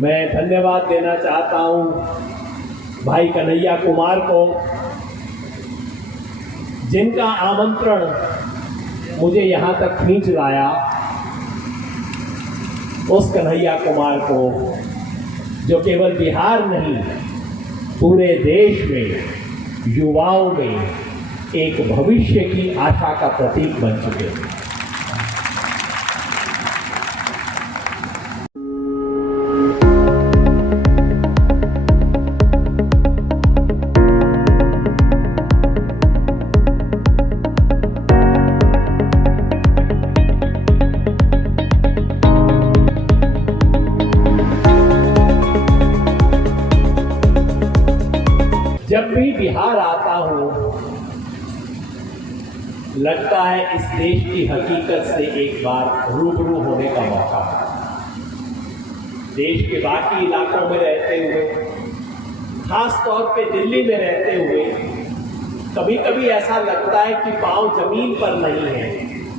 मैं धन्यवाद देना चाहता हूं भाई कन्हैया कुमार को, जिनका आमंत्रण मुझे यहाँ तक खींच लाया। उस कन्हैया कुमार को जो केवल बिहार नहीं, पूरे देश में युवाओं में एक भविष्य की आशा का प्रतीक बन चुके हैं। जब भी बिहार आता हूं, लगता है इस देश की हकीकत से एक बार रूबरू होने का मौका। देश के बाकी इलाकों में रहते हुए, खास तौर पे दिल्ली में रहते हुए, कभी कभी ऐसा लगता है कि पांव जमीन पर नहीं है,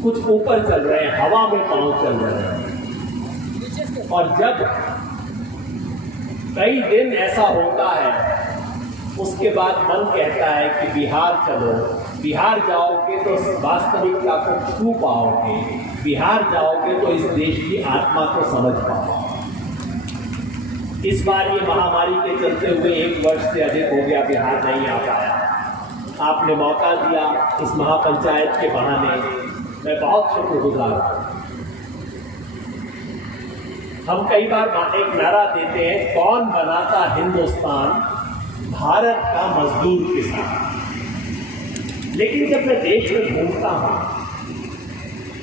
कुछ ऊपर चल रहे हैं, हवा में पांव चल रहे हैं। और जब कई दिन ऐसा होता है, उसके बाद मन कहता है कि बिहार चलो। बिहार जाओगे तो वास्तविकता को छू पाओगे, बिहार जाओगे तो इस देश की आत्मा को समझ पाओगे। इस बार ये महामारी के चलते हुए 1 वर्ष से अधिक हो गया बिहार नहीं आ पाया। आपने मौका दिया इस महापंचायत के बहाने, मैं बहुत शुक्रगुजार हूं। हम कई बार एक नारा देते हैं, कौन बनाता हिंदुस्तान, भारत का मजदूर किसान। लेकिन जब मैं देश में घूमता हूं,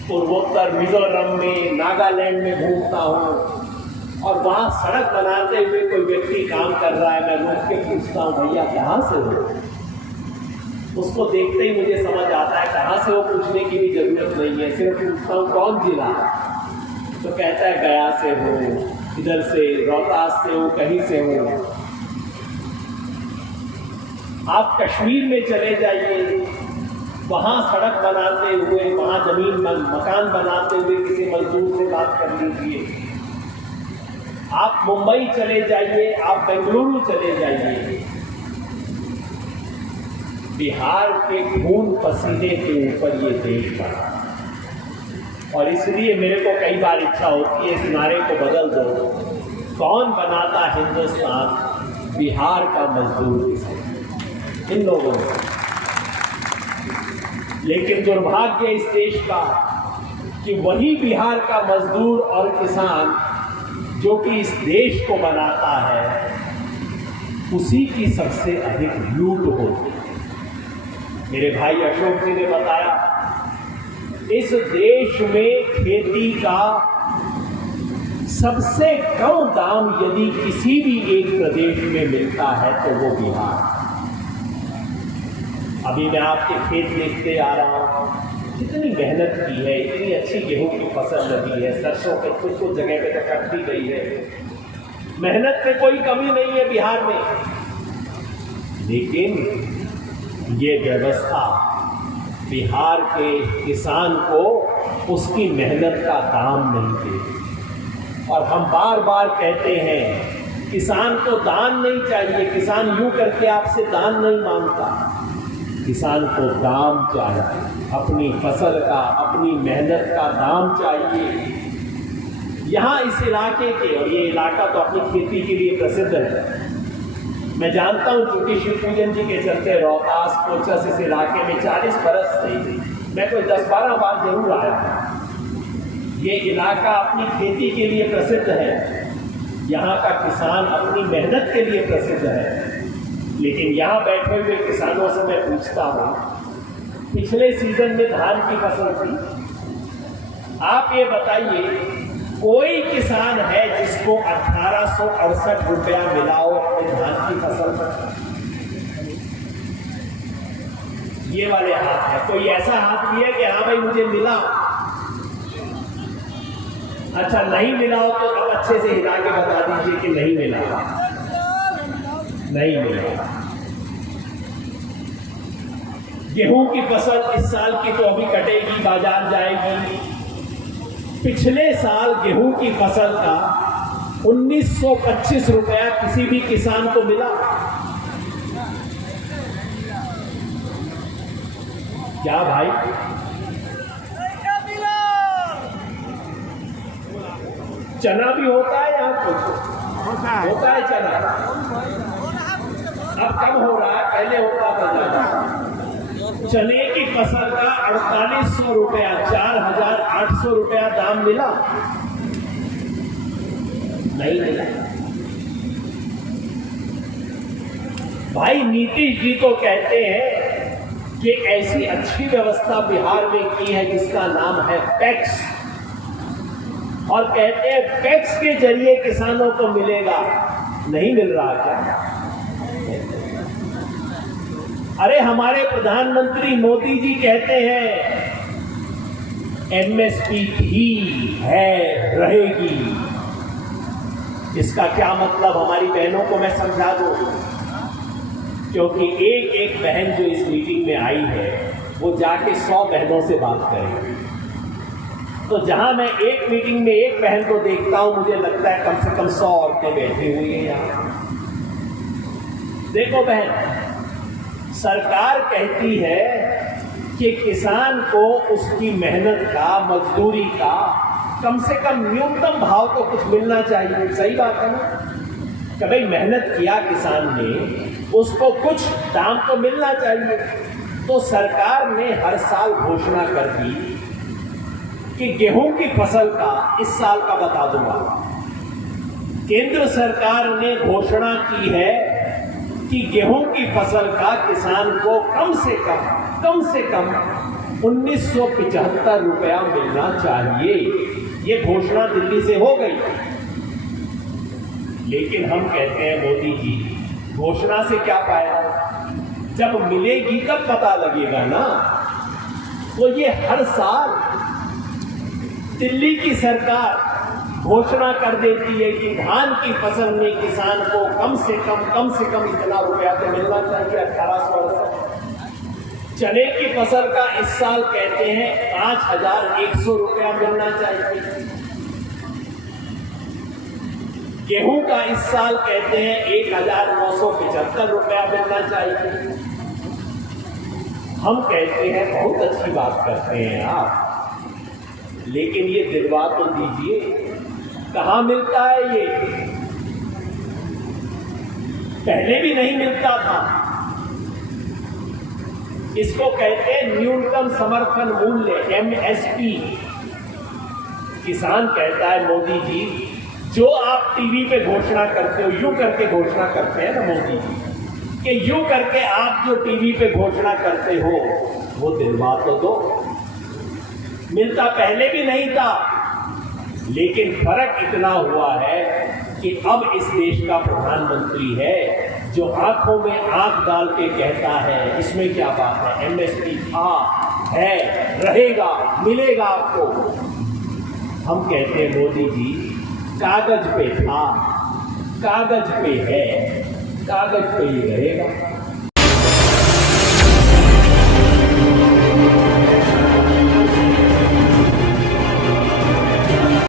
पूर्वोत्तर मिजोरम में, नागालैंड में घूमता हूं और वहां सड़क बनाते हुए कोई व्यक्ति काम कर रहा है, मैं रोक के पूछता हूं, भैया कहां से हो? उसको देखते ही मुझे समझ आता है कहां से हो पूछने की भी जरूरत नहीं है, सिर्फ पूछता हूं कौन जिला, तो कहता है गया से हो, इधर से, रोहतास से हो, कहीं से हो। आप कश्मीर में चले जाइए, वहां सड़क बनाते हुए, वहां जमीन मकान बनाते हुए किसी मजदूर से बात कर लीजिए। आप मुंबई चले जाइए, आप बेंगलुरु चले जाइए, बिहार के खून पसीने के ऊपर ये देश बना। और इसलिए मेरे को कई बार इच्छा होती है इस नारे को बदल दो, कौन बनाता हिंदुस्तान, बिहार का मजदूर किसान, इन लोगों ने। लेकिन दुर्भाग्य इस देश का कि वही बिहार का मजदूर और किसान जो कि इस देश को बनाता है, उसी की सबसे अधिक लूट होती है। मेरे भाई अशोक जी ने बताया, इस देश में खेती का सबसे कम दाम यदि किसी भी एक प्रदेश में मिलता है तो वो बिहार। अभी मैं आपके खेत देखते आ रहा हूँ, कितनी मेहनत की है, इतनी अच्छी गेहूं की फसल लगी है, सरसों के कुछ जगह पे तो कट भी गई है। मेहनत में कोई कमी नहीं है बिहार में, लेकिन ये व्यवस्था बिहार के किसान को उसकी मेहनत का दाम नहीं देती। और हम बार बार कहते हैं, किसान को दान नहीं चाहिए, किसान यूं करके आपसे दान नहीं मांगता, किसान को दाम चाहिए, अपनी फसल का, अपनी मेहनत का दाम चाहिए। यहाँ इस इलाके के, और ये इलाका तो अपनी खेती के लिए प्रसिद्ध है, मैं जानता हूँ क्योंकि शिव पूजन जी के चलते रोहतास, कोचस, इस इलाके में 40 बरस से मैं कोई 10-12 बार जरूर आया हूँ। ये इलाका अपनी खेती के लिए प्रसिद्ध है, यहाँ का किसान अपनी मेहनत के लिए प्रसिद्ध है। लेकिन यहाँ बैठे हुए किसानों से मैं पूछता हूँ, पिछले सीजन में धान की फसल थी, आप ये बताइए कोई किसान है जिसको 1868 रुपया मिला हो अपने धान की फसल पर? ये वाले हाथ है, कोई ऐसा हाथ भी है कि हाँ भाई मुझे मिला? अच्छा, नहीं मिला हो तो अब अच्छे से हिला के बता दीजिए कि नहीं मिला, नहीं मिला। गेहूं की फसल इस साल की तो अभी कटेगी, बाजार जाएगी। पिछले साल गेहूं की फसल का 1925 रुपया किसी भी किसान को मिला? क्या भाई? चना भी होता है यहाँ पर? होता है चना। अब कम हो रहा है, पहले होता था ज्यादा। चने की फसल का 4800 रुपया, 4800 रुपया दाम मिला? नहीं मिला। भाई नीतीश जी तो कहते हैं कि ऐसी अच्छी व्यवस्था बिहार में की है जिसका नाम है पैक्स, और कहते हैं पैक्स के जरिए किसानों को मिलेगा। नहीं मिल रहा क्या? अरे हमारे प्रधानमंत्री मोदी जी कहते हैं एमएसपी ही है, रहेगी। इसका क्या मतलब हमारी बहनों को मैं समझा दूं, क्योंकि एक एक बहन जो इस मीटिंग में आई है वो जाके 100 बहनों से बात करेगी। तो जहां मैं एक मीटिंग में एक बहन को देखता हूं, मुझे लगता है कम से कम 100 औरतें बैठी हुई हैं यहां। देखो बहन, सरकार कहती है कि किसान को उसकी मेहनत का, मजदूरी का कम से कम न्यूनतम भाव तो कुछ मिलना चाहिए। सही बात है ना? कि भाई मेहनत किया किसान ने, उसको कुछ दाम तो मिलना चाहिए। तो सरकार ने हर साल घोषणा कर दी कि गेहूं की फसल का, इस साल का बता दूंगा, केंद्र सरकार ने घोषणा की है कि गेहूं की फसल का किसान को कम से कम 1975 रुपया मिलना चाहिए। ये घोषणा दिल्ली से हो गई। लेकिन हम कहते हैं मोदी जी, घोषणा से क्या फायदा? जब मिलेगी तब पता लगेगा ना। तो ये हर साल दिल्ली की सरकार घोषणा कर देती है कि धान की फसल में किसान को कम से कम इतना रुपया तो मिलना चाहिए, 1800। चने की फसल का इस साल कहते हैं 5100 रुपया मिलना चाहिए। गेहूं का इस साल कहते हैं 1975 रुपया मिलना चाहिए। हम कहते हैं बहुत अच्छी बात करते हैं आप, लेकिन ये दिलवा तो दीजिए, कहां मिलता है ये? पहले भी नहीं मिलता था। इसको कहते हैं न्यूनतम समर्थन मूल्य, एमएसपी। किसान कहता है मोदी जी, जो आप टीवी पे घोषणा करते हो, यूं करके घोषणा करते हैं ना मोदी जी, कि यूं करके आप जो टीवी पे घोषणा करते हो वो दिलवा तो दो। मिलता पहले भी नहीं था, लेकिन फर्क इतना हुआ है कि अब इस देश का प्रधानमंत्री है जो आंखों में आंख डाल के कहता है इसमें क्या बात है, एमएसपी था, है, रहेगा, मिलेगा आपको। हम कहते हैं मोदी जी, कागज पे था, कागज पे है, कागज पे ही रहेगा।